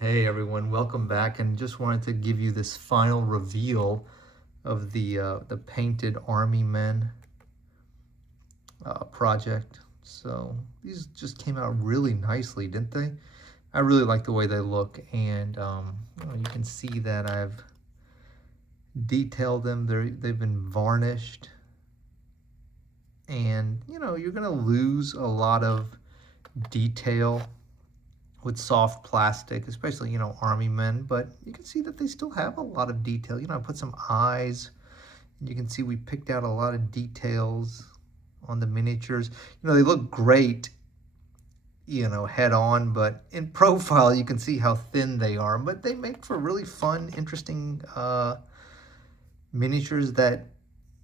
Hey everyone, welcome back, and just wanted to give you this final reveal of the painted army men project. So these just came out really nicely, didn't they? I really like the way they look, and you can see that I've detailed them. They've been varnished, and you're gonna lose a lot of detail with soft plastic, especially, army men, but you can see that they still have a lot of detail. I put some eyes, and you can see we picked out a lot of details on the miniatures. They look great, head on, but in profile, you can see how thin they are, but they make for really fun, interesting miniatures that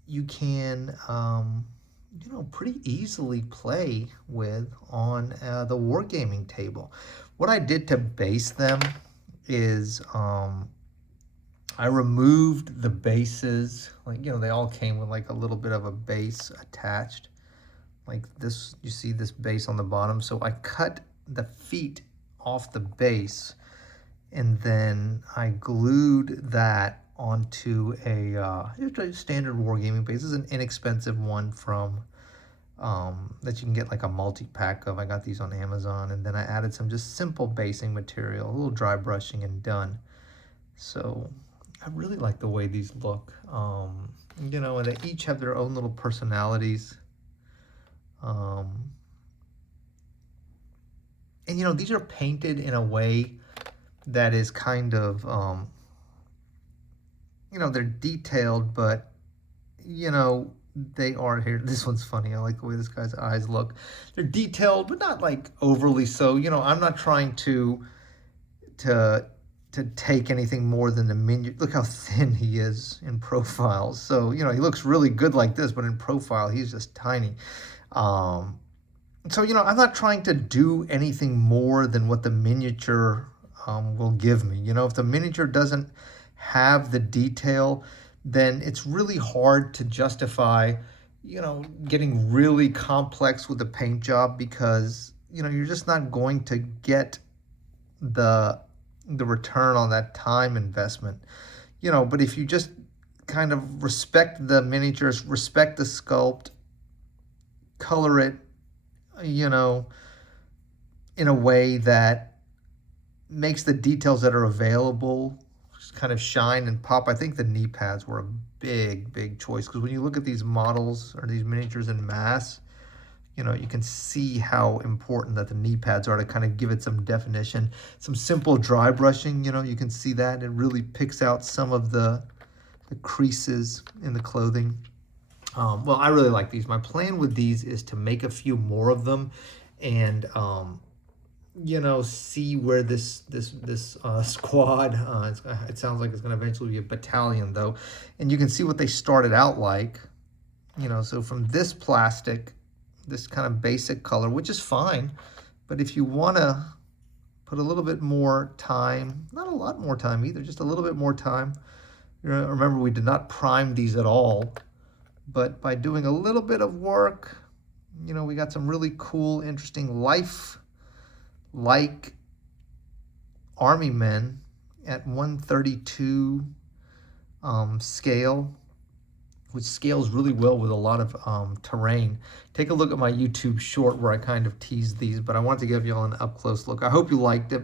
you can, pretty easily play with on the wargaming table. What I did to base them is I removed the bases. They all came with like a little bit of a base attached. Like this, you see this base on the bottom. So I cut the feet off the base, and then I glued that onto a standard wargaming base. This is an inexpensive one from that you can get like a multi-pack of. I got these on Amazon, and then I added some just simple basing material, a little dry brushing, and done. So I really like the way these look. And they each have their own little personalities. And these are painted in a way that is kind of they're detailed, but they are here. This one's funny. I like the way this guy's eyes look. They're detailed, but not like overly so. I'm not trying to take anything more than the minion. Look how thin he is in profile. So, he looks really good like this, but in profile, he's just tiny. So, I'm not trying to do anything more than what the miniature will give me. If the miniature doesn't have the detail, then it's really hard to justify, getting really complex with the paint job, because, you're just not going to get the return on that time investment. But if you just kind of respect the miniatures, respect the sculpt, color it, in a way that makes the details that are available kind of shine and pop. I think the knee pads were a big choice, because when you look at these models or these miniatures in mass, you can see how important that the knee pads are to kind of give it some definition. Some simple dry brushing, you can see that it really picks out some of the creases in the clothing. Well, I really like these. My plan with these is to make a few more of them, and see where this squad, it sounds like it's going to eventually be a battalion though, and you can see what they started out like. So from this plastic, this kind of basic color, which is fine, but if you want to put a little bit more time, not a lot more time either, just a little bit more time. Remember, we did not prime these at all, but by doing a little bit of work, we got some really cool, interesting like army men at 132 scale, which scales really well with a lot of terrain. Take a look at my YouTube short where I kind of teased these, but I wanted to give you all an up-close look. I hope you liked it.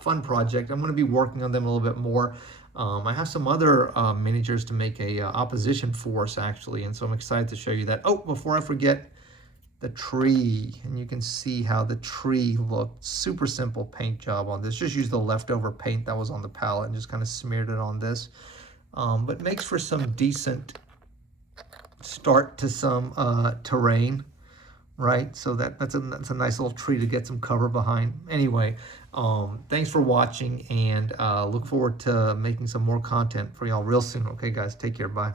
Fun project. I'm going to be working on them a little bit more. I have some other miniatures to make a opposition force, actually, and so I'm excited to show you that. Oh, before I forget, the tree, and you can see how the tree looked. Super simple paint job on this. Just used the leftover paint that was on the palette and just kind of smeared it on this. But makes for some decent start to some terrain, right? So that's a nice little tree to get some cover behind. Anyway, thanks for watching, and look forward to making some more content for y'all real soon. Okay, guys, take care. Bye.